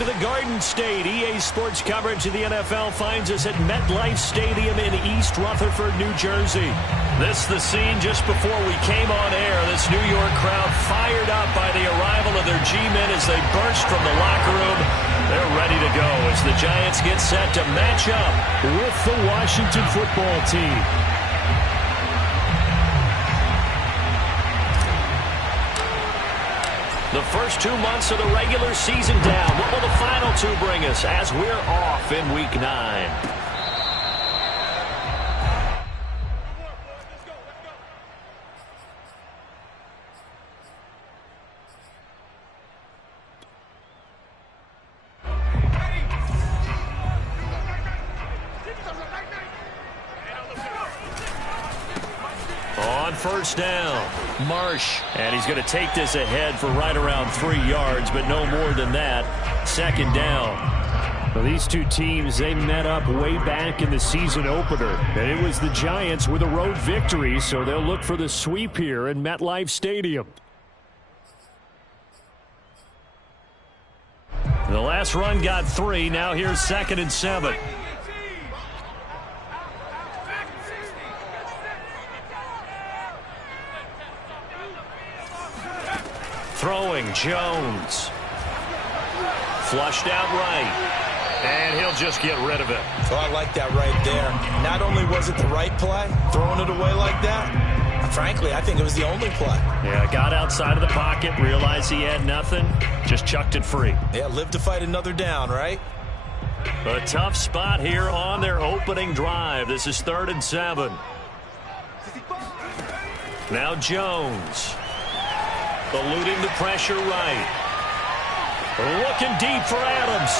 to the Garden State. EA Sports coverage of the NFL finds us at MetLife Stadium in East Rutherford, New Jersey. This is the scene just before we came on air. This New York crowd fired up by the arrival of their G-men as they burst from the locker room. They're ready to go as the Giants get set to match up with the Washington football team. The first 2 months of the regular season down. What will the final two bring us as we're off in Week 9? On first down, Marsh. And he's going to take this ahead for right around 3 yards, but no more than that. Second down. Well, these two teams, they met up way back in the season opener. And it was the Giants with a road victory, so they'll look for the sweep here in MetLife Stadium. The last run got 3. Now here's 2nd and 7. Throwing, Jones. Flushed out right. And he'll just get rid of it. Oh, I like that right there. Not only was it the right play, throwing it away like that, frankly, I think it was the only play. Yeah, got outside of the pocket, realized he had nothing, just chucked it free. Yeah, live to fight another down, right? A tough spot here on their opening drive. This is 3rd and 7. Now Jones. Eluding the pressure right. Looking deep for Adams.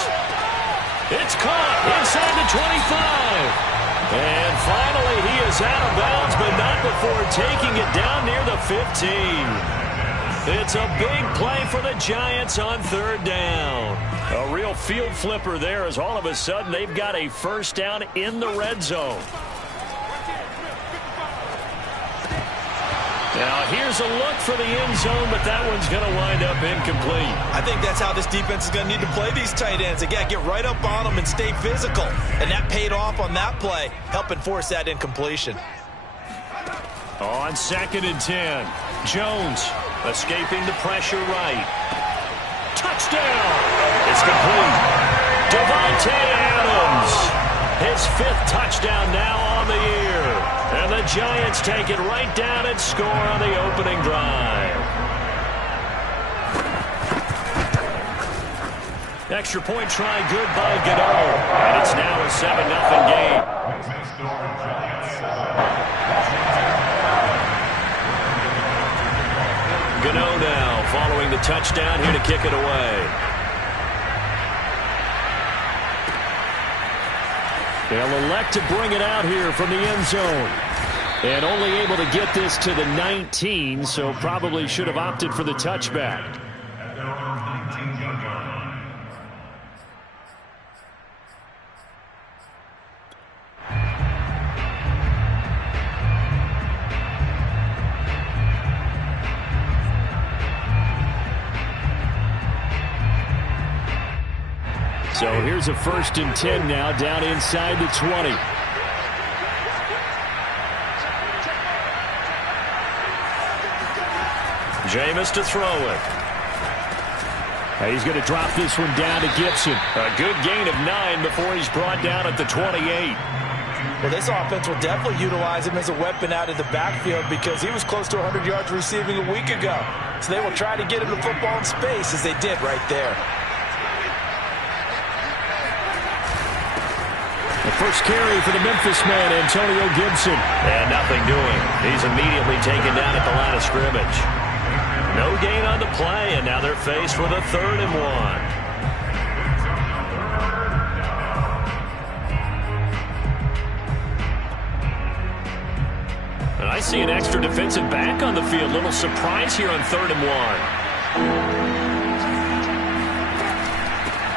It's caught inside the 25. And finally he is out of bounds, but not before taking it down near the 15. It's a big play for the Giants on 3rd down. A real field flipper there as all of a sudden they've got a first down in the red zone. Now, here's a look for the end zone, but that one's going to wind up incomplete. I think that's how this defense is going to need to play these tight ends. They got to get right up on them and stay physical. And that paid off on that play, helping force that incompletion. On 2nd and 10, Jones escaping the pressure right. Touchdown! It's complete. Davante Adams. His 5th touchdown now on the year. And the Giants take it right down and score on the opening drive. Extra point try good by Gano. And it's now a 7-0 game. Gano now following the touchdown here to kick it away. They'll elect to bring it out here from the end zone. And only able to get this to the 19, so probably should have opted for the touchback. So here's a 1st and 10 now down inside the 20. Jameis to throw it. He's going to drop this one down to Gibson. A good gain of 9 before he's brought down at the 28. Well, this offense will definitely utilize him as a weapon out of the backfield because he was close to 100 yards receiving a week ago. So they will try to get him the football in space as they did right there. The first carry for the Memphis man, Antonio Gibson. And nothing doing. He's immediately taken down at the line of scrimmage. No gain on the play, and now they're faced with a 3rd and 1. And I see an extra defensive back on the field. Little surprise here on 3rd and 1.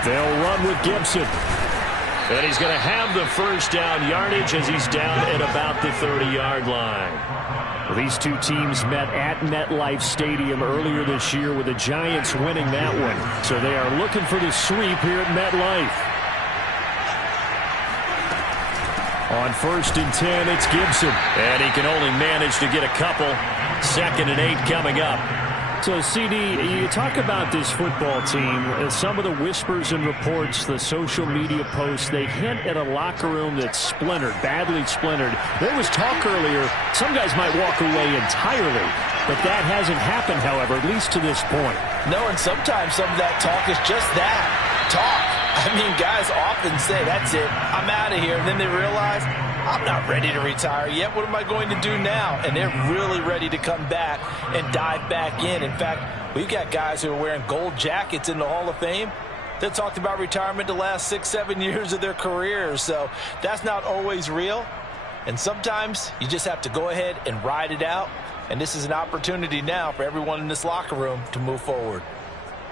They'll run with Gibson. And he's going to have the first down yardage as he's down at about the 30-yard line. Well, these two teams met at MetLife Stadium earlier this year with the Giants winning that one. So they are looking for the sweep here at MetLife. On 1st and 10, it's Gibson. And he can only manage to get a couple. 2nd and 8 coming up. So, CD, you talk about this football team. Some of the whispers and reports, the social media posts, they hint at a locker room that's splintered, badly splintered. There was talk earlier, some guys might walk away entirely. But that hasn't happened, however, at least to this point. No, and sometimes some of that talk is just that, talk. I mean, guys often say, that's it, I'm out of here. And then they realize, I'm not ready to retire yet. What am I going to do now? And they're really ready to come back and dive back in. In fact, we've got guys who are wearing gold jackets in the Hall of Fame that talked about retirement the last 6-7 years of their careers. So that's not always real. And sometimes you just have to go ahead and ride it out. And this is an opportunity now for everyone in this locker room to move forward.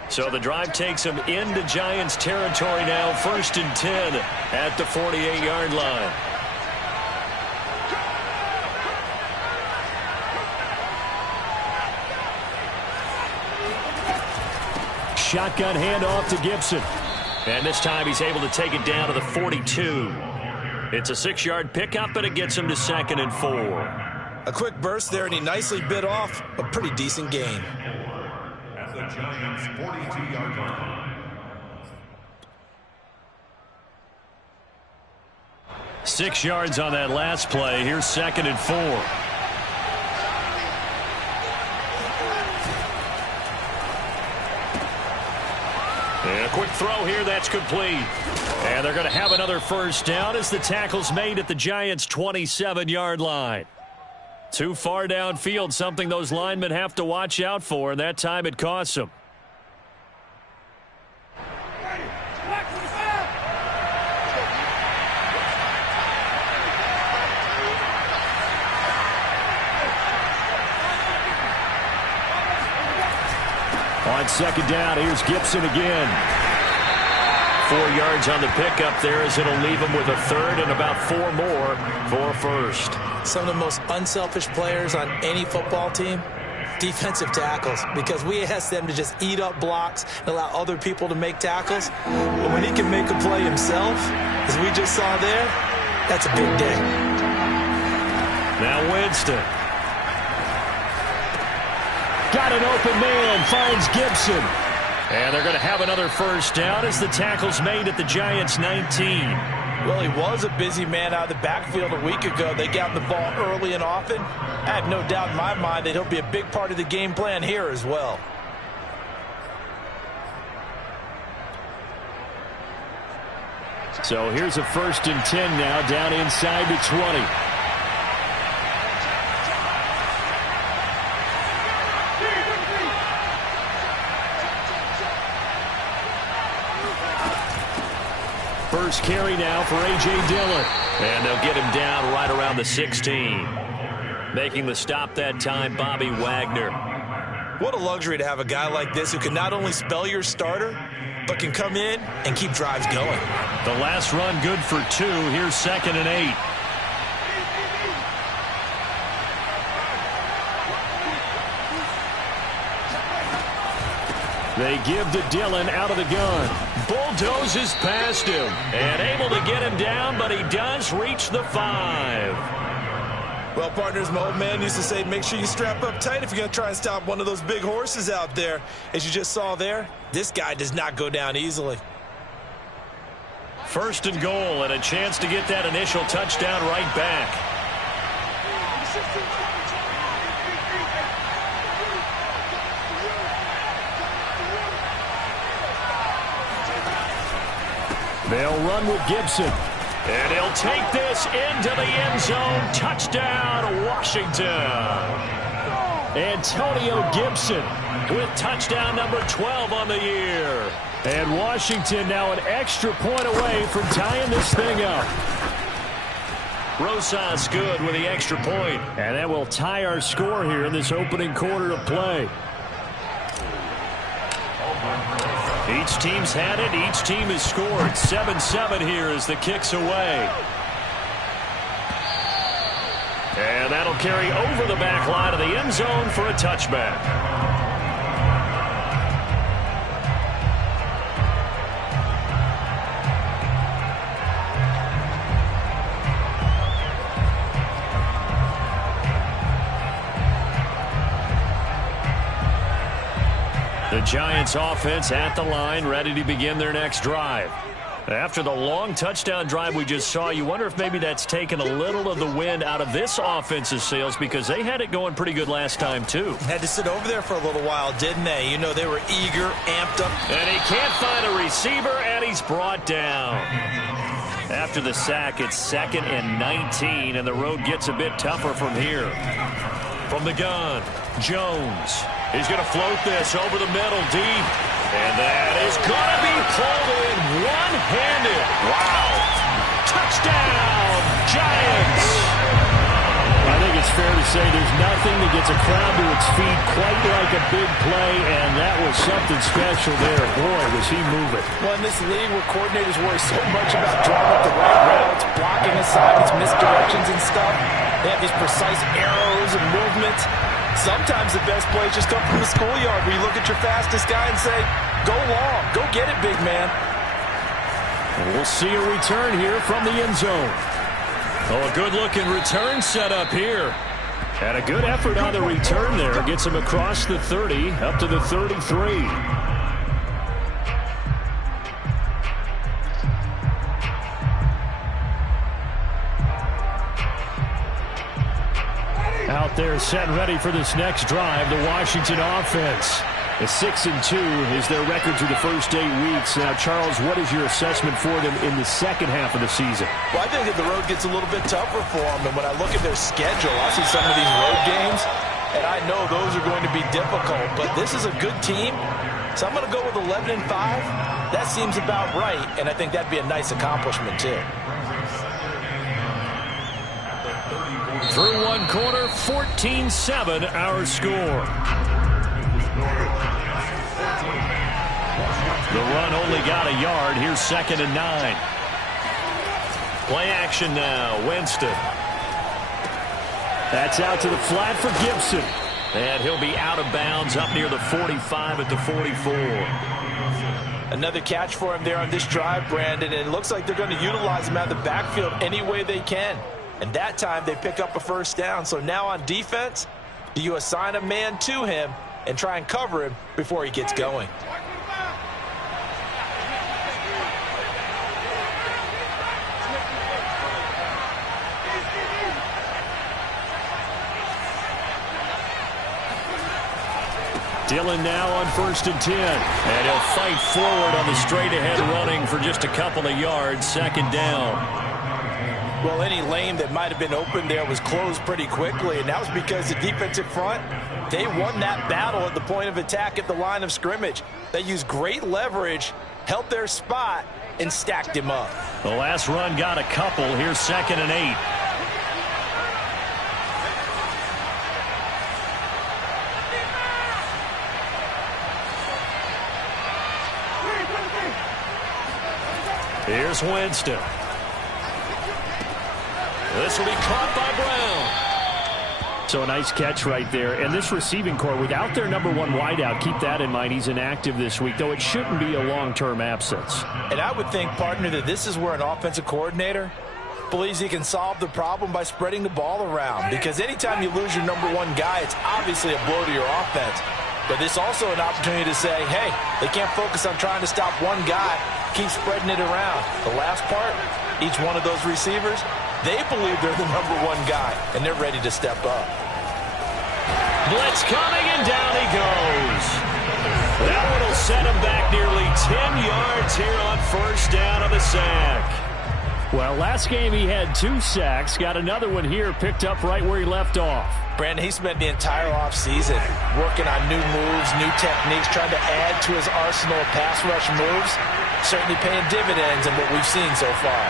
So the drive takes him into Giants territory now. 1st and 10 at the 48-yard line. Shotgun handoff to Gibson. And this time he's able to take it down to the 42. It's a 6-yard pickup, but it gets him to 2nd and 4. A quick burst there, and he nicely bit off a pretty decent gain. At the Giants' 42-yard line. 6 yards on that last play. Here's 2nd and 4. And a quick throw here, that's complete. And they're going to have another first down as the tackle's made at the Giants' 27-yard line. Too far downfield, something those linemen have to watch out for, and that time it costs them. On 2nd down, here's Gibson again. 4 yards on the pickup there as it'll leave him with a 3rd and about 4 more for 1st. Some of the most unselfish players on any football team, defensive tackles, because we ask them to just eat up blocks and allow other people to make tackles. But when he can make a play himself, as we just saw there, that's a big day. Now Winston. Got an open man, finds Gibson. And they're going to have another first down as the tackle's made at the Giants' 19. Well, he was a busy man out of the backfield a week ago. They got the ball early and often. I have no doubt in my mind that he'll be a big part of the game plan here as well. So here's a 1st and 10 now, down inside the 20. First carry now for A.J. Dillon. And they'll get him down right around the 16. Making the stop that time, Bobby Wagner. What a luxury to have a guy like this who can not only spell your starter, but can come in and keep drives going. The last run good for 2. Here's 2nd and 8. They give to Dillon out of the gun. Bulldozes past him and able to get him down, but he does reach the 5. Well, partners, my old man used to say, make sure you strap up tight if you're going to try and stop one of those big horses out there. As you just saw there, this guy does not go down easily. 1st and goal and a chance to get that initial touchdown right back. They'll run with Gibson. And he'll take this into the end zone. Touchdown, Washington. Antonio Gibson with touchdown number 12 on the year. And Washington now an extra point away from tying this thing up. Rosas good with the extra point. And that will tie our score here in this opening quarter of play. Each team's had it. Each team has scored. 7-7 here as the kick's away. And that'll carry over the back line of the end zone for a touchback. The Giants offense at the line, ready to begin their next drive. After the long touchdown drive we just saw, you wonder if maybe that's taken a little of the wind out of this offense's sails, because they had it going pretty good last time, too. Had to sit over there for a little while, didn't they? You know, they were eager, amped up. And he can't find a receiver, and he's brought down. After the sack, it's 2nd and 19, and the road gets a bit tougher from here. From the gun, Jones. He's going to float this over the middle deep. And that is going to be pulled in one-handed. Wow. Touchdown, Giants. I think it's fair to say there's nothing that gets a crowd to its feet quite like a big play, and that was something special there. Boy, was he moving. Well, in this league where coordinators worry so much about drawing up the right routes, blocking assignments, misdirections and stuff, they have these precise arrows and movements. Sometimes the best plays just come from the schoolyard where you look at your fastest guy and say, go long, go get it, big man. And we'll see a return here from the end zone. Oh, a good-looking return set up here. And a good effort on the return there. Gets him across the 30, up to the 33. Out there set and ready for this next drive, the Washington offense. A 6-2 is their record through the first 8 weeks. Now, Charles, what is your assessment for them in the second half of the season? Well, I think that the road gets a little bit tougher for them. And when I look at their schedule, I see some of these road games, and I know those are going to be difficult. But this is a good team, so I'm going to go with 11-5. That seems about right, and I think that'd be a nice accomplishment, too. Through one quarter, 14-7 our score. The run only got a yard. Here's 2nd and 9. Play action now. Winston. That's out to the flat for Gibson. And he'll be out of bounds up near the 45 at the 44. Another catch for him there on this drive, Brandon. And it looks like they're going to utilize him out of the backfield any way they can. And that time they pick up a first down. So now on defense, do you assign a man to him and try and cover him before he gets going? Dillon now on 1st and 10. And he'll fight forward on the straight-ahead running for just a couple of yards. 2nd down. Well, any lane that might have been open there was closed pretty quickly, and that was because the defensive front, they won that battle at the point of attack at the line of scrimmage. They used great leverage, held their spot, and stacked him up. The last run got a couple. Here's 2nd and 8. Here's Winston. This will be caught by Brown. So a nice catch right there. And this receiving core, without their number 1 wideout, keep that in mind. He's inactive this week, though it shouldn't be a long-term absence. And I would think, partner, that this is where an offensive coordinator believes he can solve the problem by spreading the ball around. Because anytime you lose your number 1 guy, it's obviously a blow to your offense. But this is also an opportunity to say, hey, they can't focus on trying to stop one guy. Keep spreading it around. The last part, each one of those receivers, they believe they're the number 1 guy, and they're ready to step up. Blitz coming, and down he goes. That one will set him back nearly 10 yards here on 1st down on the sack. Well, last game he had 2 sacks. Got another one here, picked up right where he left off. Brandon, he spent the entire offseason working on new moves, new techniques, trying to add to his arsenal of pass rush moves. Certainly paying dividends in what we've seen so far.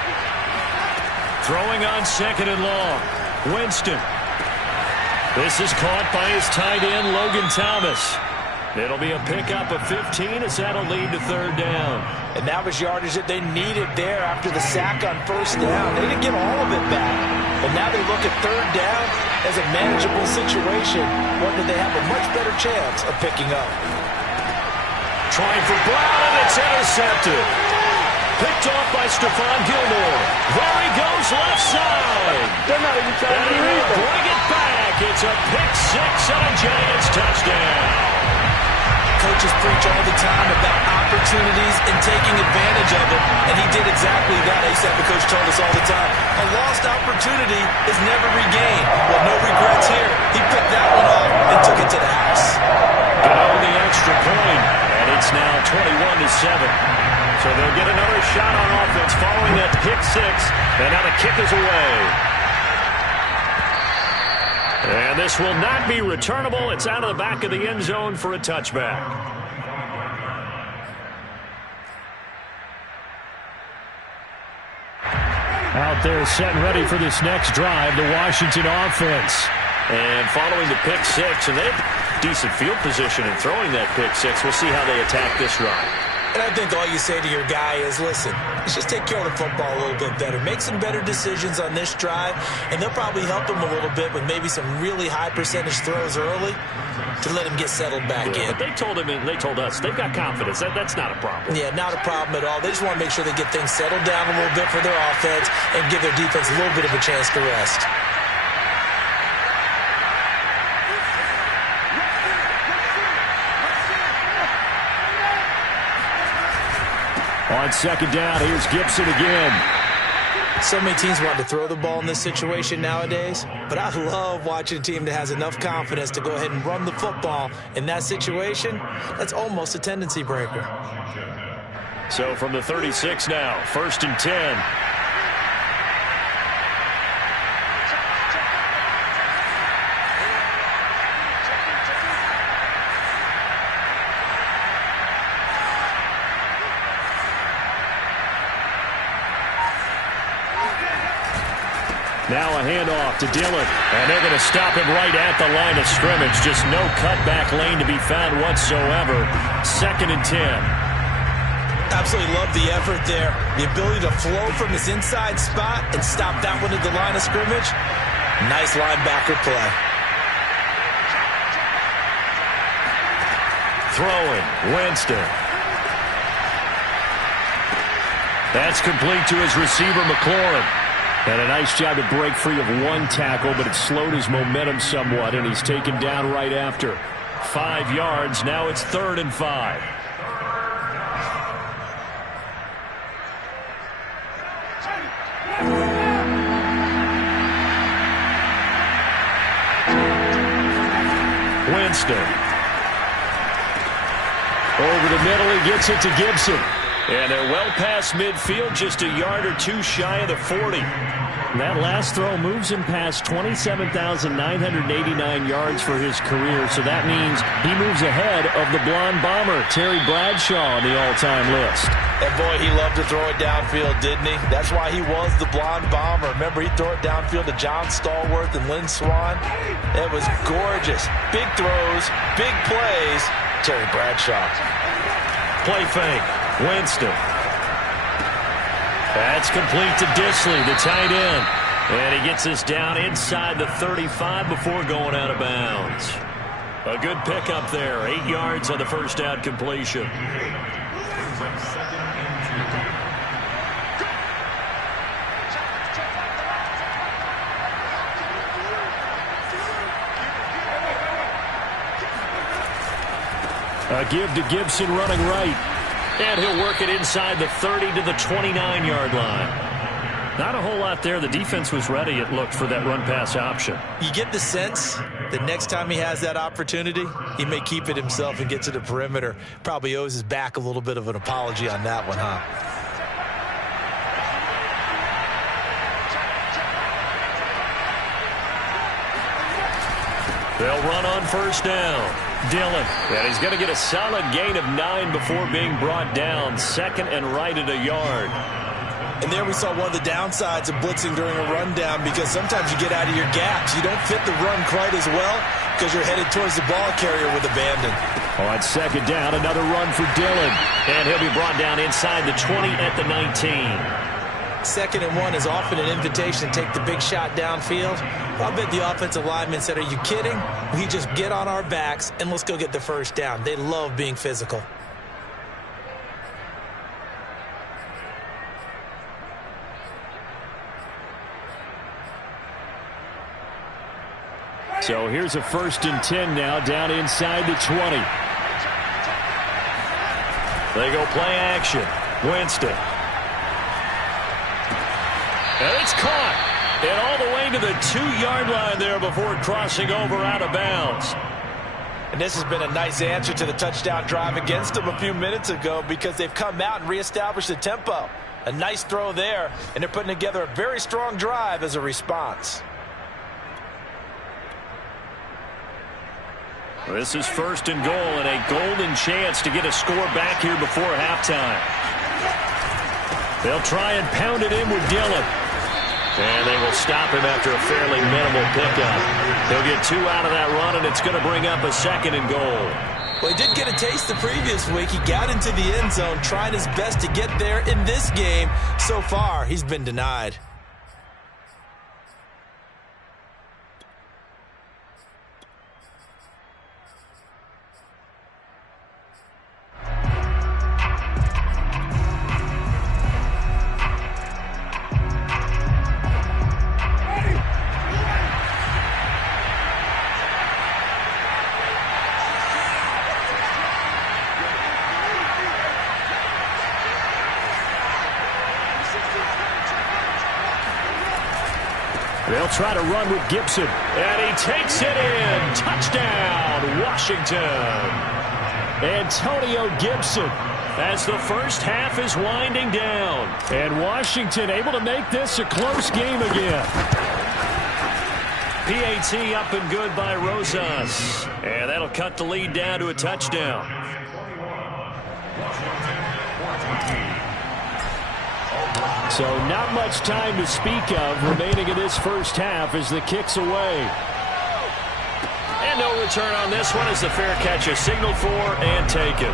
Throwing on 2nd and long. Winston. This is caught by his tight end, Logan Thomas. It'll be a pickup of 15 as that'll lead to third down. And that was yardage that they needed there after the sack on first down. They didn't get all of it back. But now they look at third down as a manageable situation, one that they have a much better chance of picking up. Trying for Brown, and it's intercepted. Picked off by Stephon Gilmore. There he goes, left side. They're not even trying to do anything. Bring it back. It's a pick six and a Giants touchdown. Coaches preach all the time about opportunities and taking advantage of it, and he did exactly that. I used to have a coach told us all the time, a lost opportunity is never regained. Well, no regrets here. He picked that one up and took it to the house. Gonna own the extra point, and it's now 21-7. So they'll get another shot on offense following that pick six, and now the kick is away. And this will not be returnable. It's out of the back of the end zone for a touchback. Out there set and ready for this next drive, the Washington offense. And following the pick six, and they have decent field position in throwing that pick six. We'll see how they attack this drive. And I think all you say to your guy is, listen, let's just take care of the football a little bit better. Make some better decisions on this drive, and they'll probably help him a little bit with maybe some really high percentage throws early to let him get settled back in. But they told him, and they told us, they've got confidence. That's not a problem. Yeah, not a problem at all. They just want to make sure they get things settled down a little bit for their offense and give their defense a little bit of a chance to rest. On second down, here's Gibson again. So many teams want to throw the ball in this situation nowadays, but I love watching a team that has enough confidence to go ahead and run the football. In that situation, that's almost a tendency breaker. So from the 36 now, 1st and 10. Now a handoff to Dillon, and they're going to stop him right at the line of scrimmage. Just no cutback lane to be found whatsoever. 2nd and 10. Absolutely love the effort there. The ability to flow from his inside spot and stop that one at the line of scrimmage. Nice linebacker play. Throwing, Winston. That's complete to his receiver, McLaurin. And a nice job to break free of one tackle, but it slowed his momentum somewhat, and he's taken down right after. 5 yards. Now it's 3rd and 5. Winston. Over the middle, he gets it to Gibson. And they're well past midfield, just a yard or two shy of the 40. That last throw moves him past 27,989 yards for his career, so that means he moves ahead of the blonde bomber, Terry Bradshaw, on the all-time list. And boy, he loved to throw it downfield, didn't he? That's why he was the blonde bomber. Remember, he'd throw it downfield to John Stallworth and Lynn Swann. It was gorgeous. Big throws, big plays. Terry Bradshaw. Play fake. Winston. That's complete to Disley, the tight end. And he gets us down inside the 35 before going out of bounds. A good pickup there. 8 yards on the first down completion. A give to Gibson running right. And he'll work it inside the 30 to the 29-yard line. Not a whole lot there. The defense was ready, it looked, for that run-pass option. You get the sense that next time he has that opportunity, he may keep it himself and get to the perimeter. Probably owes his back a little bit of an apology on that one, huh? They'll run on first down. Dillon. And he's going to get a solid gain of 9 before being brought down. 2nd and right at a yard. And there we saw one of the downsides of blitzing during a rundown, because sometimes you get out of your gaps. You don't fit the run quite as well because you're headed towards the ball carrier with abandon. On second down, another run for Dillon. And he'll be brought down inside the 20 at the 19. 2nd and 1 is often an invitation to take the big shot downfield. I bet the offensive lineman said, are you kidding? We just get on our backs and let's go get the first down. They love being physical. So here's a 1st and 10 now, down inside the 20. They go play action. Winston. And it's caught. And all the way to the 2-yard line there before crossing over out of bounds. And this has been a nice answer to the touchdown drive against them a few minutes ago because they've come out and reestablished the tempo. A nice throw there, and they're putting together a very strong drive as a response. This is 1st and goal and a golden chance to get a score back here before halftime. They'll try and pound it in with Dillon. And they will stop him after a fairly minimal pickup. He'll get 2 out of that run, and it's going to bring up a 2nd and goal. Well, he did get a taste the previous week. He got into the end zone, trying his best to get there in this game. So far, he's been denied. They'll try to run with Gibson. And he takes it in. Touchdown, Washington. Antonio Gibson. As the first half is winding down. And Washington able to make this a close game again. PAT up and good by Rosas. And that'll cut the lead down to a touchdown. So not much time to speak of remaining in this first half as the kick's away. And no return on this one as the fair catch is signaled for and taken.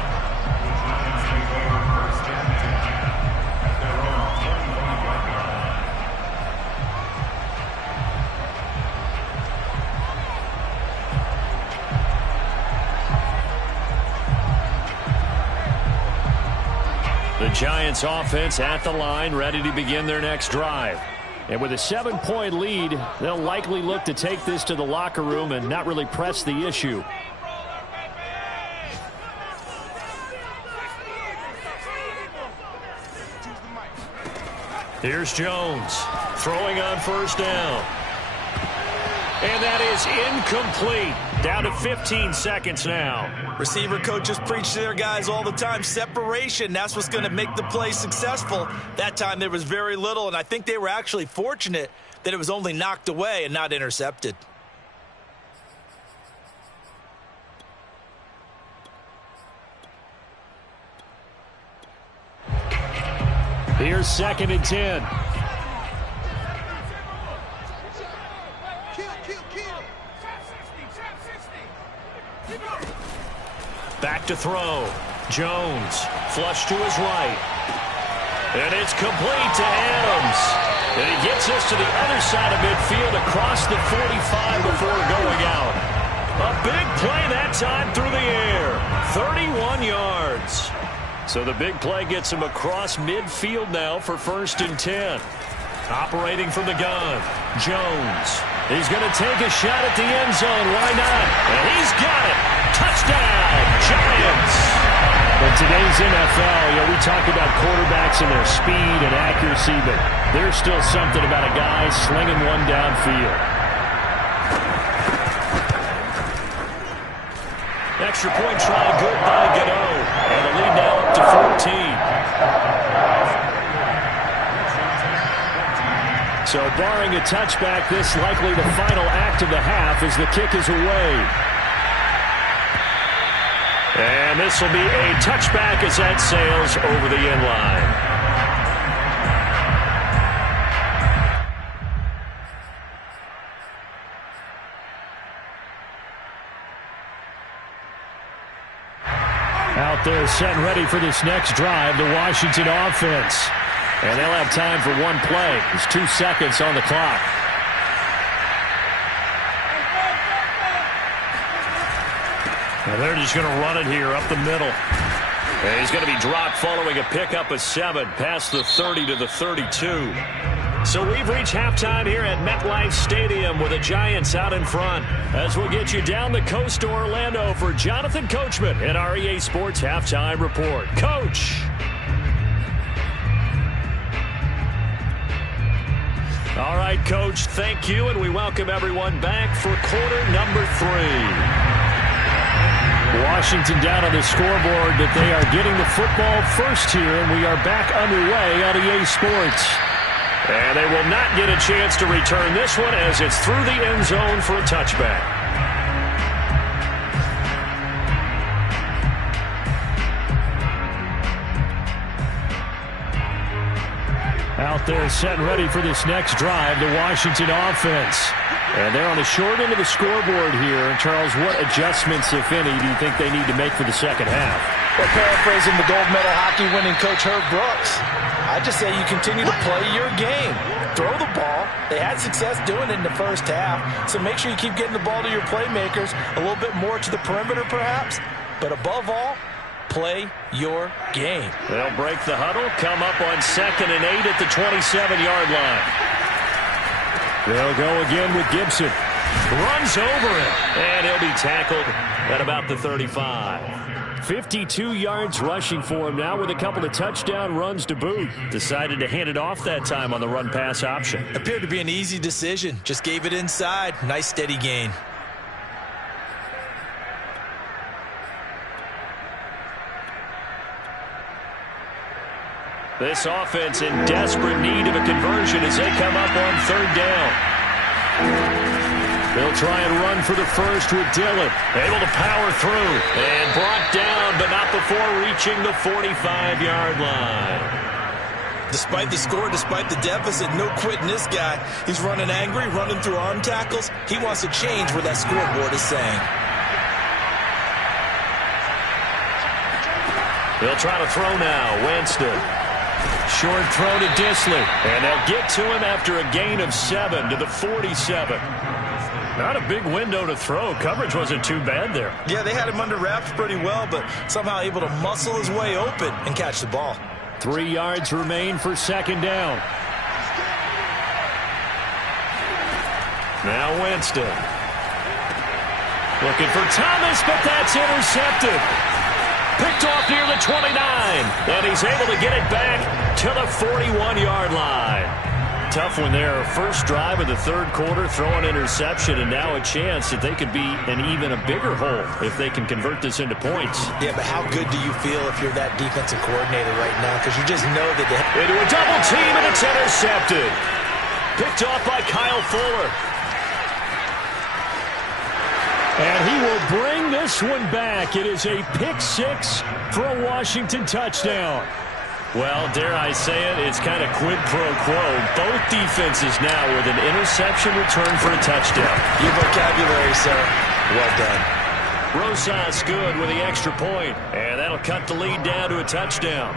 The Giants offense at the line, ready to begin their next drive. And with a 7-point lead, they'll likely look to take this to the locker room and not really press the issue. Here's Jones throwing on 1st down. And that is incomplete. Down to 15 seconds now. Receiver coaches preach to their guys all the time. Separation, that's what's going to make the play successful. That time there was very little, and I think they were actually fortunate that it was only knocked away and not intercepted. Here's 2nd and 10. Back to throw. Jones, flush to his right. And it's complete to Adams. And he gets us to the other side of midfield across the 45 before going out. A big play that time through the air. 31 yards. So the big play gets him across midfield now for 1st and 10. Operating from the gun. Jones. He's going to take a shot at the end zone. Why not? And he's got it. Touchdown, Giants. In today's NFL, we talk about quarterbacks and their speed and accuracy, but there's still something about a guy slinging one downfield. Extra point try good by Gano. And the lead now up to 14. So barring a touchback, this likely the final act of the half as the kick is away. And this will be a touchback as that sails over the end line. They're set and ready for this next drive, the Washington offense. And they'll have time for one play. There's 2 seconds on the clock. And they're just going to run it here up the middle. And he's going to be dropped following a pickup of 7 past the 30 to the 32. So we've reached halftime here at MetLife Stadium with the Giants out in front. As we'll get you down the coast to Orlando for Jonathan Coachman at our EA Sports Halftime Report. Coach. All right, Coach, thank you, and we welcome everyone back for quarter number 3. Washington down on the scoreboard, but they are getting the football first here, and we are back underway on EA Sports. And they will not get a chance to return this one as it's through the end zone for a touchback. Out there set and ready for this next drive, the Washington offense. And they're on the short end of the scoreboard here. And Charles, what adjustments, if any, do you think they need to make for the second half? Well, paraphrasing the gold medal hockey winning coach Herb Brooks, I just say you continue to play your game. Throw the ball. They had success doing it in the first half, so make sure you keep getting the ball to your playmakers, a little bit more to the perimeter perhaps, but above all, play your game. They'll break the huddle, come up on 2nd and 8 at the 27-yard line. They'll go again with Gibson. Runs over him, and he'll be tackled at about the 35. 52 yards rushing for him now with a couple of touchdown runs to boot. Decided to hand it off that time on the run-pass option. Appeared to be an easy decision. Just gave it inside. Nice steady gain. This offense in desperate need of a conversion as they come up on 3rd down. They'll try and run for the first with Dillon. Able to power through and brought down, but not before reaching the 45-yard line. Despite the score, despite the deficit, no quitting this guy. He's running angry, running through arm tackles. He wants to change where that scoreboard is saying. They'll try to throw now. Winston. Short throw to Disley. And they'll get to him after a gain of 7 to the 47. Not a big window to throw. Coverage wasn't too bad there. Yeah, they had him under wraps pretty well, but somehow able to muscle his way open and catch the ball. 3 yards remain for 2nd down. Now Winston. Looking for Thomas, but that's intercepted. Picked off near the 29, and he's able to get it back to the 41-yard line. Tough one there. First drive of the 3rd quarter, throw an interception, and now a chance that they could be in even a bigger hole if they can convert this into points. Yeah, but how good do you feel if you're that defensive coordinator right now? Because you just know that they... Into a double team, and it's intercepted. Picked off by Kyle Fuller. And he will bring this one back. It is a pick-6 for a Washington touchdown. Well, dare I say it, it's kind of quid pro quo. Both defenses now with an interception return for a touchdown. Your vocabulary, sir. Well done. Rosas good with the extra point, and that'll cut the lead down to a touchdown.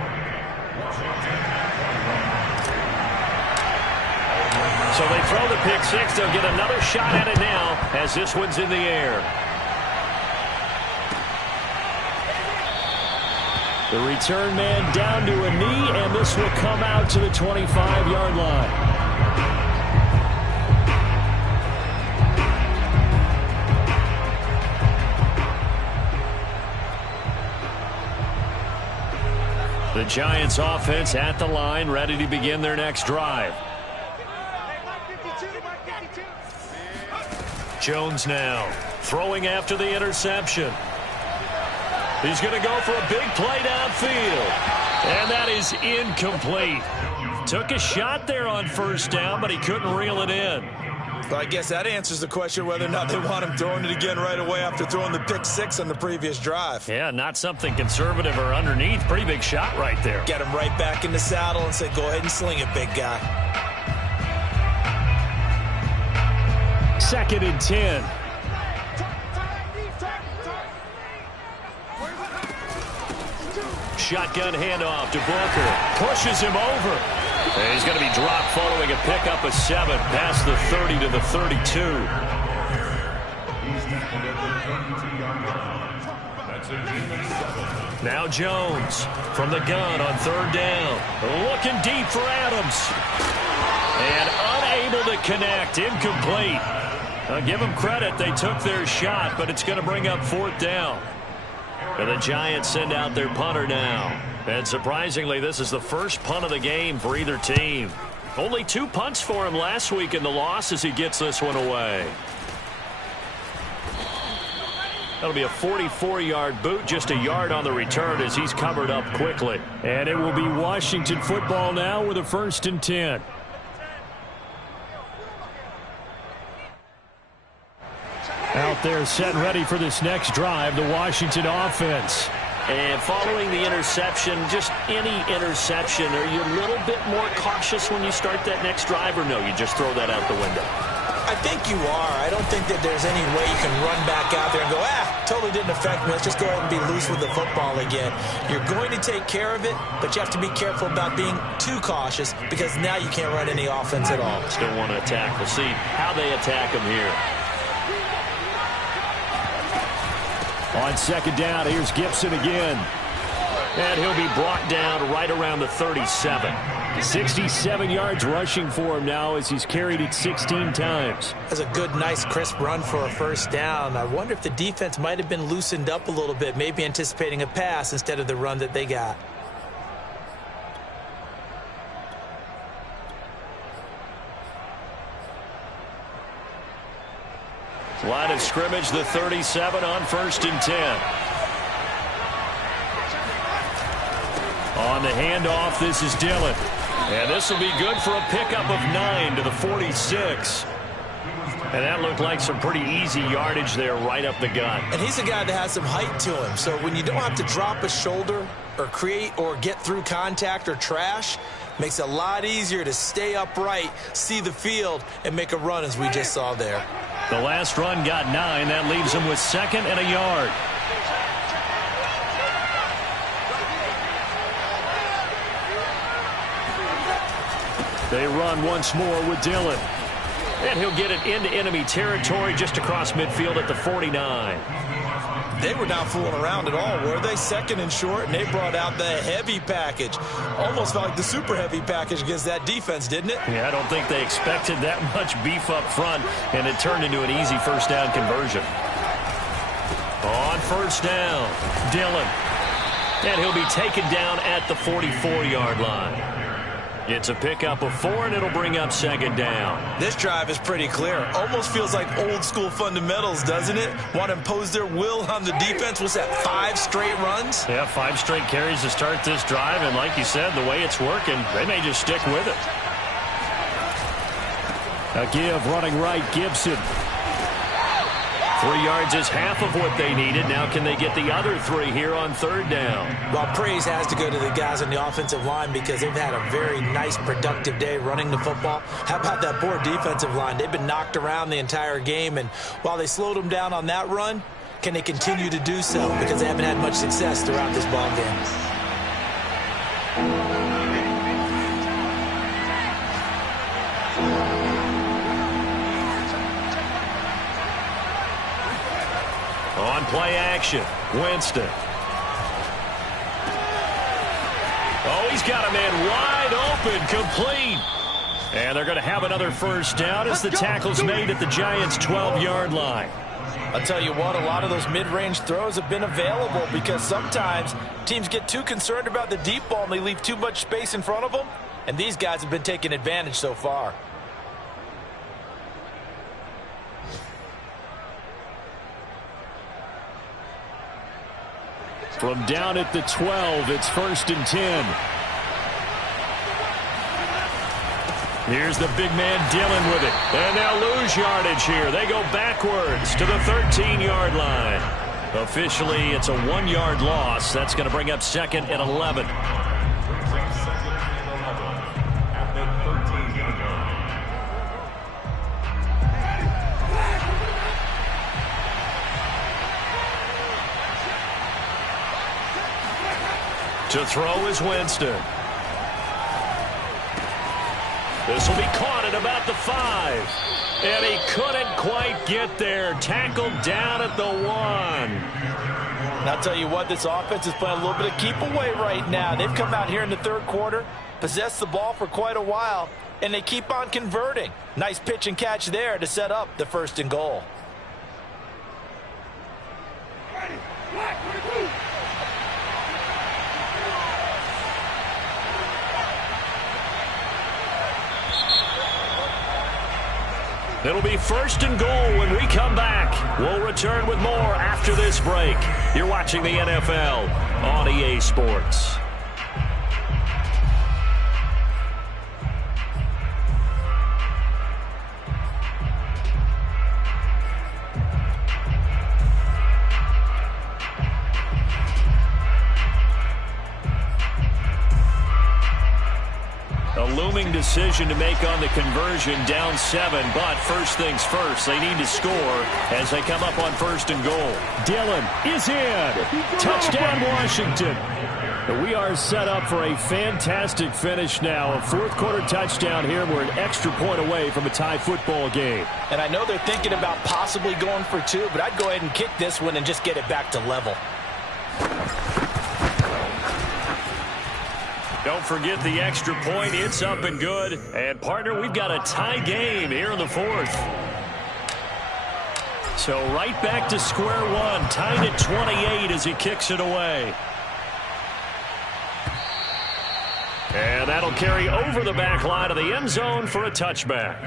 So they throw the pick-6. They'll get another shot at it now as this one's in the air. The return man down to a knee, and this will come out to the 25-yard line. The Giants offense at the line, ready to begin their next drive. Jones now throwing after the interception. He's going to go for a big play downfield. And that is incomplete. Took a shot there on 1st down, but he couldn't reel it in. Well, I guess that answers the question whether or not they want him throwing it again right away after throwing the pick-6 on the previous drive. Yeah, not something conservative or underneath. Pretty big shot right there. Get him right back in the saddle and say, go ahead and sling it, big guy. 2nd and 10. shotgun handoff to Booker. Pushes him over. And he's going to be dropped following a pickup of 7 past the 30 to the 32. He's tackled at the 32-yard line. That's a gain of 7. Now Jones from the gun on 3rd down. Looking deep for Adams. And unable to connect. Incomplete. I'll give them credit. They took their shot, but it's going to bring up 4th down. And the Giants send out their punter now. And surprisingly, this is the first punt of the game for either team. Only 2 punts for him last week in the loss as he gets this one away. That'll be a 44-yard boot, just a yard on the return as he's covered up quickly. And it will be Washington football now with a 1st and 10. Out there set ready for this next drive, the Washington offense. And following the interception, just any interception, are you a little bit more cautious when you start that next drive, or no, you just throw that out the window? I think you are. I don't think that there's any way you can run back out there and go, totally didn't affect me. Let's just go ahead and be loose with the football again. You're going to take care of it, but you have to be careful about being too cautious because now you can't run any offense at all. Still want to attack. We'll see how they attack him here. On 2nd down, here's Gibson again. And he'll be brought down right around the 37. 67 yards rushing for him now as he's carried it 16 times. That's a good, nice, crisp run for a 1st down. I wonder if the defense might have been loosened up a little bit, maybe anticipating a pass instead of the run that they got. Line of scrimmage, the 37 on 1st and 10. On the handoff, this is Dillon. And this will be good for a pickup of 9 to the 46. And that looked like some pretty easy yardage there right up the gut. And he's a guy that has some height to him. So when you don't have to drop a shoulder or create or get through contact or trash, makes it a lot easier to stay upright, see the field, and make a run as we just saw there. The last run got 9. That leaves him with 2nd and a yard. They run once more with Dillon. And he'll get it into enemy territory just across midfield at the 49. They were not fooling around at all, were they? 2nd and short, and they brought out the heavy package. Almost felt like the super heavy package against that defense, didn't it? Yeah, I don't think they expected that much beef up front, and it turned into an easy 1st down conversion. On 1st down, Dillon. And he'll be taken down at the 44-yard line. It's a pickup of 4, and it'll bring up 2nd down. This drive is pretty clear. Almost feels like old school fundamentals, doesn't it? Want to impose their will on the defense. What's that, 5 straight runs? Yeah, 5 straight carries to start this drive, and like you said, the way it's working, they may just stick with it. A give running right, Gibson. 3 yards is half of what they needed. Now can they get the other 3 here on 3rd down? Well, praise has to go to the guys on the offensive line because they've had a very nice, productive day running the football. How about that poor defensive line? They've been knocked around the entire game, and while they slowed them down on that run, can they continue to do so? Because they haven't had much success throughout this ball game. On play action, Winston. Oh, he's got a man wide open, complete. And they're going to have another 1st down as the tackle's made at the Giants' 12-yard line. I'll tell you what, a lot of those mid-range throws have been available because sometimes teams get too concerned about the deep ball and they leave too much space in front of them. And these guys have been taking advantage so far. From down at the 12, it's 1st and 10. Here's the big man Dillon with it. And they'll lose yardage here. They go backwards to the 13-yard line. Officially, it's a 1-yard loss. That's going to bring up 2nd and 11. To throw is Winston. This will be caught at about the 5. And he couldn't quite get there. Tackled down at the 1. And I'll tell you what, this offense is playing a little bit of keep away right now. They've come out here in the third quarter, possessed the ball for quite a while, and they keep on converting. Nice pitch and catch there to set up the 1st and goal. It'll be 1st and goal when we come back. We'll return with more after this break. You're watching the NFL on EA Sports. A looming decision to make on the conversion, down 7, but first things first, they need to score as they come up on 1st and goal. Dillon is in. Touchdown, Washington. We are set up for a fantastic finish now. A 4th quarter touchdown here. We're an extra point away from a tie football game. And I know they're thinking about possibly going for 2, but I'd go ahead and kick this one and just get it back to level. Don't forget the extra point. It's up and good. And, partner, we've got a tie game here in the 4th. So right back to square one. Tied at 28 as he kicks it away. And that'll carry over the back line of the end zone for a touchback.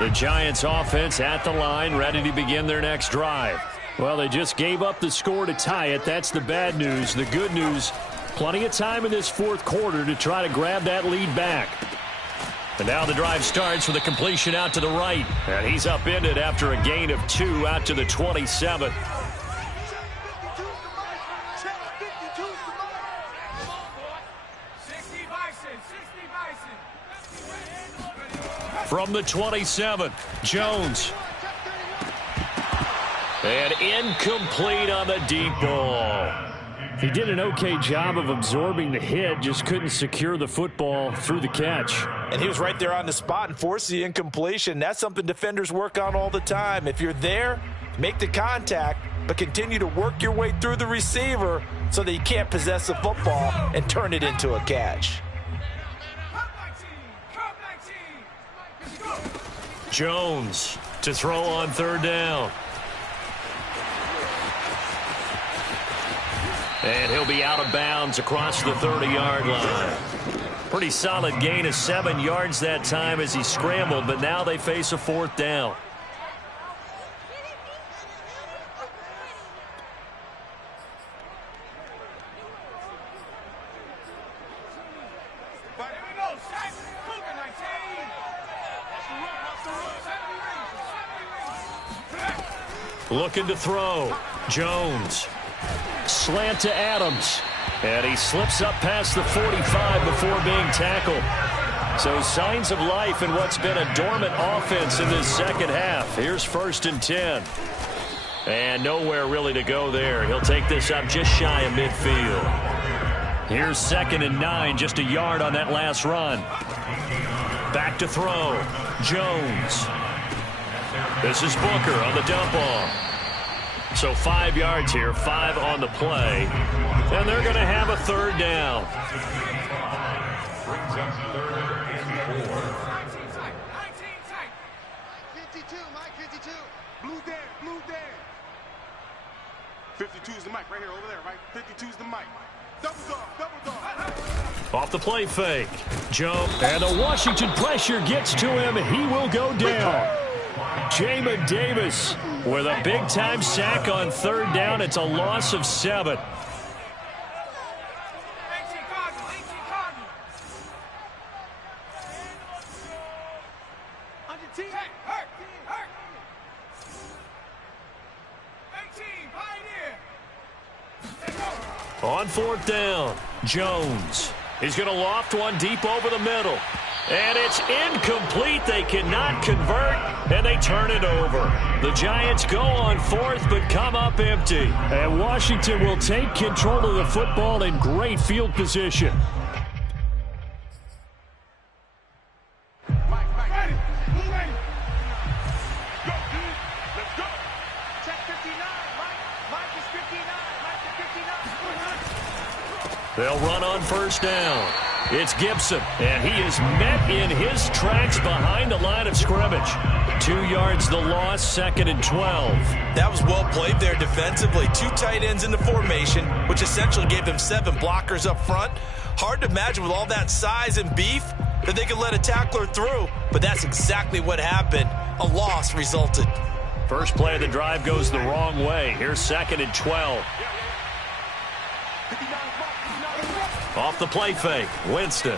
The Giants offense at the line, ready to begin their next drive. Well, they just gave up the score to tie it. That's the bad news. The good news, plenty of time in this 4th quarter to try to grab that lead back. And now the drive starts with a completion out to the right. And he's upended after a gain of 2 out to the 27. From the 27, Jones. And incomplete on the deep ball. He did an okay job of absorbing the hit, just couldn't secure the football through the catch. And he was right there on the spot and forced the incompletion. That's something defenders work on all the time. If you're there, make the contact, but continue to work your way through the receiver so that you can't possess the football and turn it into a catch. Jones to throw on 3rd down. And he'll be out of bounds across the 30-yard line. Pretty solid gain of 7 yards that time as he scrambled, but now they face a 4th down. Looking to throw. Jones. Slant to Adams. And he slips up past the 45 before being tackled. So signs of life in what's been a dormant offense in this second half. Here's 1st and 10. And nowhere really to go there. He'll take this up just shy of midfield. Here's 2nd and 9, just a yard on that last run. Back to throw. Jones. This is Booker on the dump off. So 5 yards here, 5 on the play. And they're going to have a 3rd down. Brings up 3rd and 4. 52, Mike 52. Blue there. 52 is the mic right here, over there, right? 52 is the mic. Double dog. Off the play fake. Joe. And the Washington pressure gets to him. He will go down. Jamin Davis with a big-time sack on 3rd down. It's a loss of 7. On fourth down, Jones. He's going to loft one deep over the middle. And it's incomplete. They cannot convert, and they turn it over. The Giants go on fourth, but come up empty. And Washington will take control of the football in great field position. They'll run on first down. It's Gibson, and he is met in his tracks behind the line of scrimmage. 2 yards the loss, 2nd and 12. That was well played there defensively. 2 tight ends in the formation, which essentially gave them 7 blockers up front. Hard to imagine with all that size and beef that they could let a tackler through, but that's exactly what happened. A loss resulted. First play of the drive goes the wrong way. Here's 2nd and 12. Off the play fake, Winston.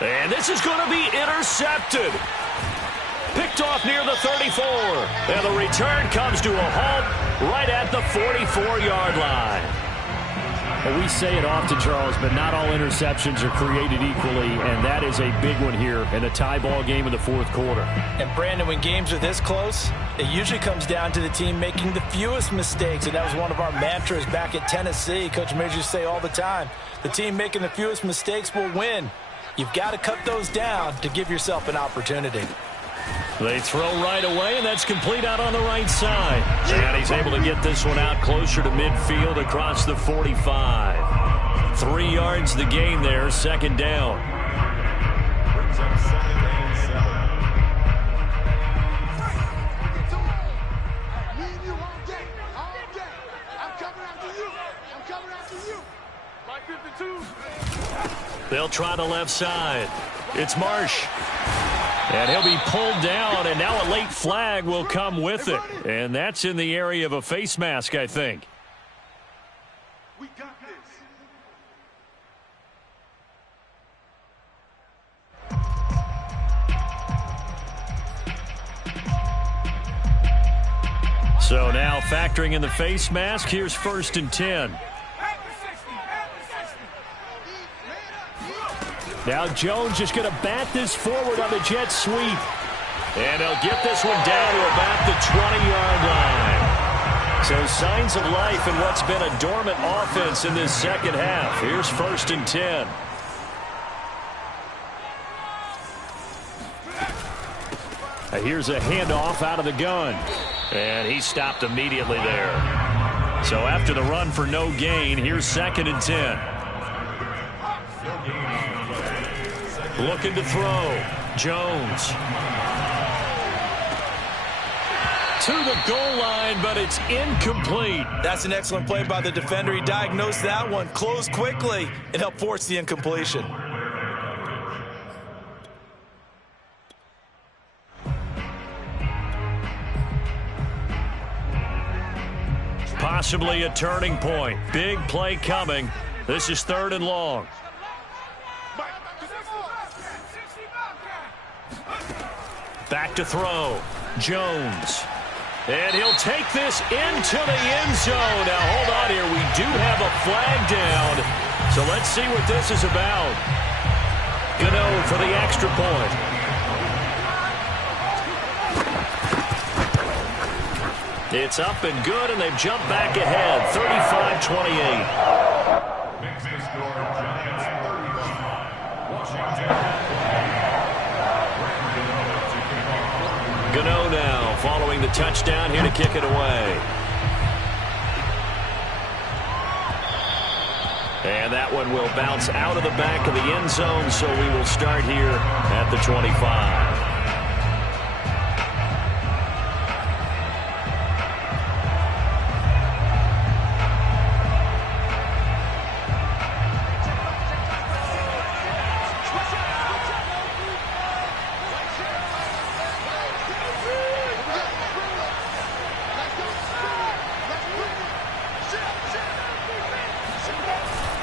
And this is going to be intercepted. Picked off near the 34. And the return comes to a halt right at the 44-yard line. Well, we say it often, Charles, but not all interceptions are created equally, and that is a big one here in a tie ball game in the fourth quarter. And, Brandon, when games are this close, it usually comes down to the team making the fewest mistakes, and that was one of our mantras back at Tennessee. Coach Majors used to say all the time, the team making the fewest mistakes will win. You've got to cut those down to give yourself an opportunity. They throw right away, and that's complete out on the right side. And he's able to get this one out closer to midfield across the 45. 3 yards the gain there, 2nd down. They'll try the left side. It's Marsh. And he'll be pulled down, and now a late flag will come with it. And that's in the area of a face mask, I think. We got this. So now factoring in the face mask, here's 1st and 10. Now Jones just going to bat this forward on the jet sweep. And he'll get this one down to about the 20-yard line. So signs of life in what's been a dormant offense in this second half. Here's 1st and 10. Here's a handoff out of the gun. And he stopped immediately there. So after the run for no gain, here's 2nd and 10. Looking to throw. Jones. To the goal line, but it's incomplete. That's an excellent play by the defender. He diagnosed that one, closed quickly, and helped force the incompletion. Possibly a turning point. Big play coming. This is 3rd and long. Back to throw. Jones. And he'll take this into the end zone. Now, hold on here. We do have a flag down. So let's see what this is about. Gano for the extra point. It's up and good, and they've jumped back ahead, 35-28. Makes the score Giants 35. Washington. Gano now following the touchdown here to kick it away. And that one will bounce out of the back of the end zone, so we will start here at the 25.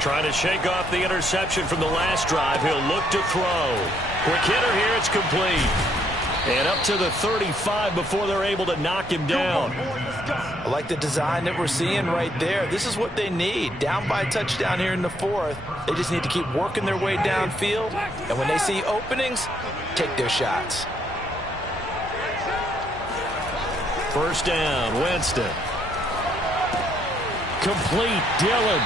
Trying to shake off the interception from the last drive. He'll look to throw. Quick hitter here. It's complete. And up to the 35 before they're able to knock him down. I like the design that we're seeing right there. This is what they need. Down by a touchdown here in the fourth. They just need to keep working their way downfield. And when they see openings, take their shots. First down, Winston. Complete, Dillon.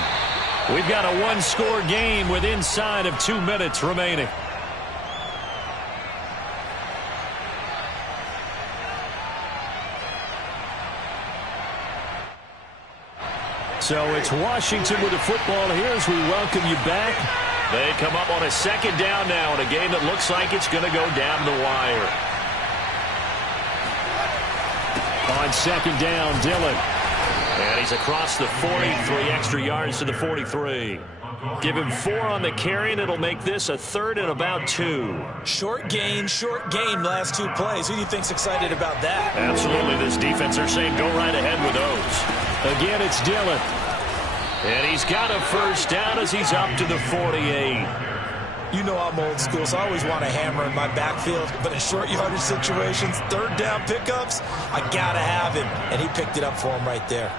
We've got a one-score game with inside of 2 minutes remaining. So it's Washington with the football here as we welcome you back. They come up on a second down now in a game that looks like it's going to go down the wire. On second down, Dillon. And he's across the 40, 3 extra yards to the 43. Give him 4 on the carry, and it'll make this a third and about 2. Short gain, last 2 plays. Who do you think's excited about that? Absolutely. This defense are saying go right ahead with those. Again, it's Dillon. And he's got a first down as he's up to the 48. You know I'm old school, so I always want a hammer in my backfield. But in short yardage situations, third down pickups, I got to have him. And he picked it up for him right there.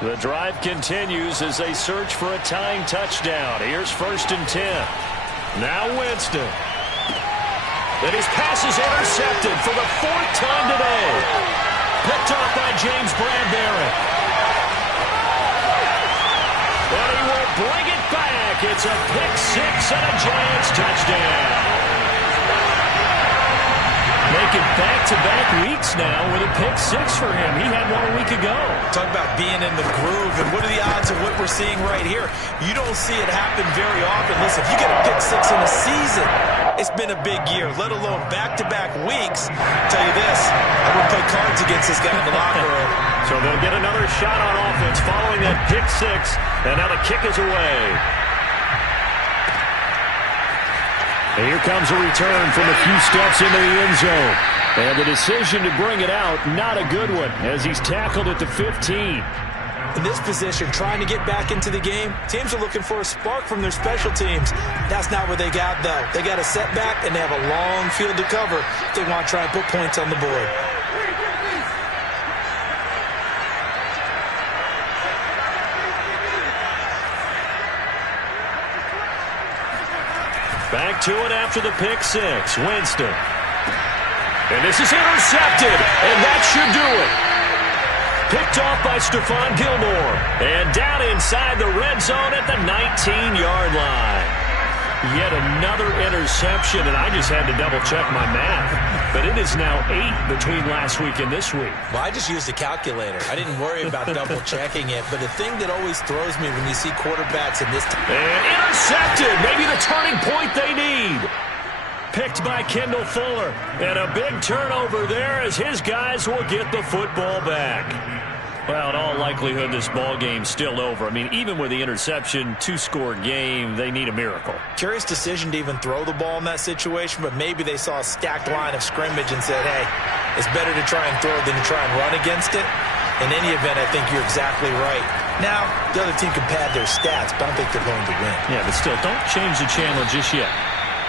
The drive continues as they search for a tying touchdown. Here's first and 10. Now Winston. And his pass is intercepted for the 4th time today. Picked off by James Bradbury. And he will bring it back. It's a pick 6 and a Giants touchdown. Making back-to-back weeks now with a pick 6 for him. He had one a week ago. Talk about being in the groove, and what are the odds of what we're seeing right here? You don't see it happen very often. Listen, if you get a pick 6 in a season, it's been a big year, let alone back-to-back weeks. I'll tell you this, I wouldn't play cards against this guy in the locker room. So they'll get another shot on offense following that pick 6, and now the kick is away. And here comes a return from a few steps into the end zone. And the decision to bring it out, not a good one, as he's tackled at the 15. In this position, trying to get back into the game, teams are looking for a spark from their special teams. That's not what they got, though. They got a setback, and they have a long field to cover if they want to try and put points on the board. Back to it after the pick 6. Winston. And this is intercepted, and that should do it. Picked off by Stephon Gilmore. And down inside the red zone at the 19-yard line. Yet another interception, and I just had to double-check my math. But it is now 8 between last week and this week. Well, I just used a calculator. I didn't worry about double-checking it. But the thing that always throws me when you see quarterbacks in this... And intercepted! Maybe the turning point they need. Picked by Kendall Fuller. And a big turnover there as his guys will get the football back. Well, in all likelihood, this ball game's still over. I mean, even with the interception, 2-score game, they need a miracle. Curious decision to even throw the ball in that situation, but maybe they saw a stacked line of scrimmage and said, hey, it's better to try and throw than to try and run against it. In any event, I think you're exactly right. Now, the other team can pad their stats, but I don't think they're going to win. Yeah, but still, don't change the channel just yet.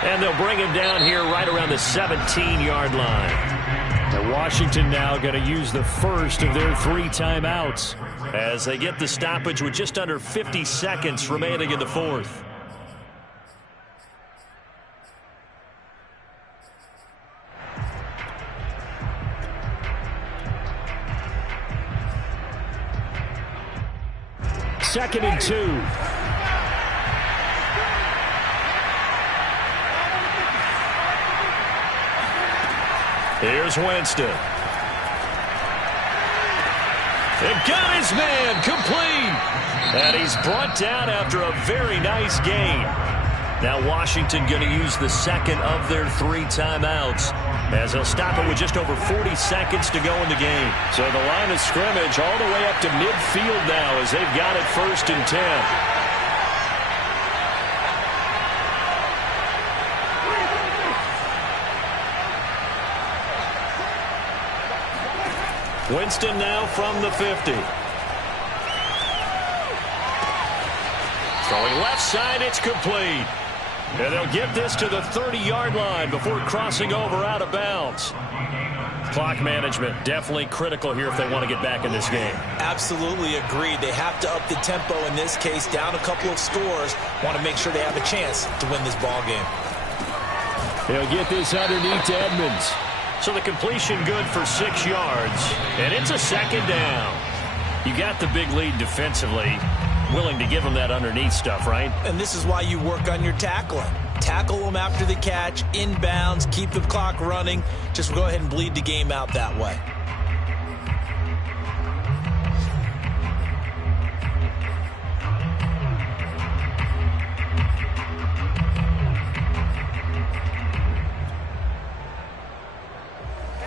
And they'll bring him down here right around the 17-yard line. And Washington now going to use the first of their 3 timeouts as they get the stoppage with just under 50 seconds remaining in the 4th. Second and 2. Here's Winston. And got his man complete. And he's brought down after a very nice gain. Now Washington going to use the second of their 3 timeouts as they'll stop it with just over 40 seconds to go in the game. So the line of scrimmage all the way up to midfield now as they've got it 1st and 10. Winston now from the 50. Throwing left side, it's complete. And they'll get this to the 30-yard line before crossing over out of bounds. Clock management definitely critical here if they want to get back in this game. Absolutely agreed. They have to up the tempo in this case, down a couple of scores. Want to make sure they have a chance to win this ball game. They'll get this underneath to Edmonds. So the completion good for 6 yards, and it's a second down. You got the big lead defensively. Willing to give them that underneath stuff, right? And this is why you work on your tackling. Tackle them after the catch, inbounds, keep the clock running. Just go ahead and bleed the game out that way.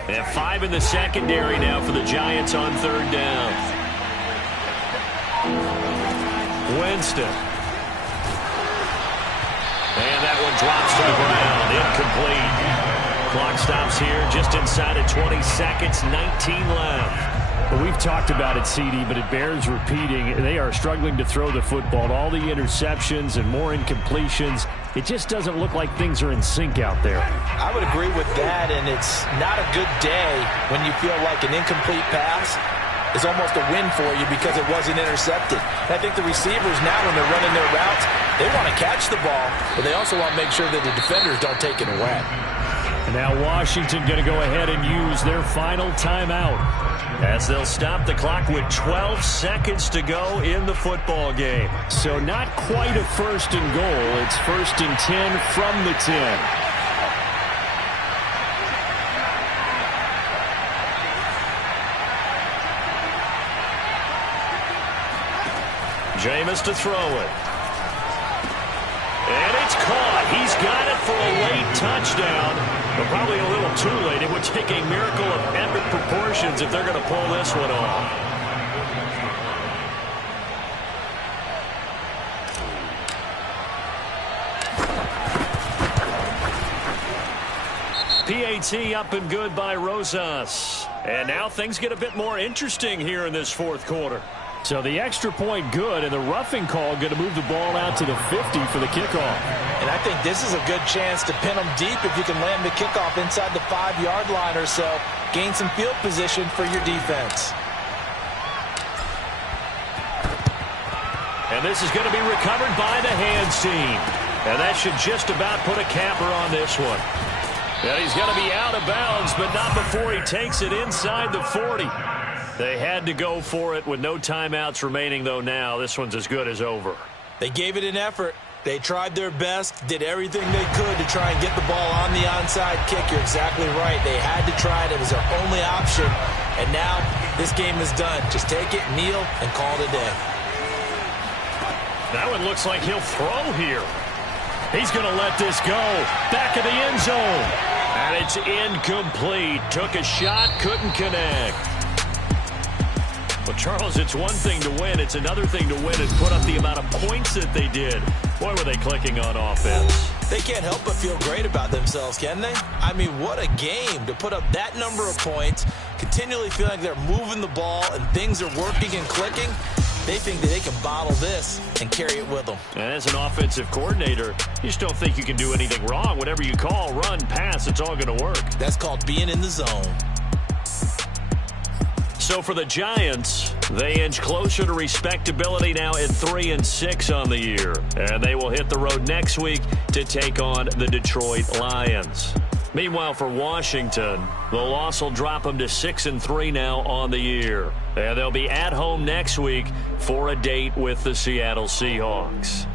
And 5 in the secondary now for the Giants on third down. Winston. And that one drops to the ground. Incomplete. Clock stops here just inside of 20 seconds. 19 left. Well, we've talked about it, CD, but it bears repeating. They are struggling to throw the football. All the interceptions and more incompletions. It just doesn't look like things are in sync out there. I would agree with that, and it's not a good day when you feel like an incomplete pass is almost a win for you because it wasn't intercepted. And I think the receivers now, when they're running their routes, they want to catch the ball, but they also want to make sure that the defenders don't take it away. Now Washington going to go ahead and use their final timeout, as they'll stop the clock with 12 seconds to go in the football game. So not quite a 1st and goal. It's 1st and 10 from the 10. Jameis to throw it. And it's caught. He's got it for a late touchdown. But probably a little too late. It would take a miracle of epic proportions if they're going to pull this one off. PAT up and good by Rosas. And now things get a bit more interesting here in this fourth quarter. So the extra point good, and the roughing call going to move the ball out to the 50 for the kickoff. And I think this is a good chance to pin them deep if you can land the kickoff inside the 5-yard line or so. Gain some field position for your defense. And this is going to be recovered by the hands team. And that should just about put a capper on this one. And he's going to be out of bounds, but not before he takes it inside the 40. They had to go for it with no timeouts remaining, though. Now this one's as good as over. They gave it an effort. They tried their best, did everything they could to try and get the ball on the onside kick. You're exactly right. They had to try it. It was their only option. And now this game is done. Just take it, kneel, and call it a day. That one looks like he'll throw here. He's going to let this go. Back of the end zone. And it's incomplete. Took a shot, couldn't connect. Well, Charles, it's one thing to win. It's another thing to win and put up the amount of points that they did. Boy, were they clicking on offense. They can't help but feel great about themselves, can they? I mean, what a game to put up that number of points, continually feel like they're moving the ball and things are working and clicking. They think that they can bottle this and carry it with them. And as an offensive coordinator, you just don't think you can do anything wrong. Whatever you call, run, pass, it's all going to work. That's called being in the zone. So for the Giants, they inch closer to respectability now at 3-6 on the year. And they will hit the road next week to take on the Detroit Lions. Meanwhile, for Washington, the loss will drop them to 6-3 now on the year. And they'll be at home next week for a date with the Seattle Seahawks.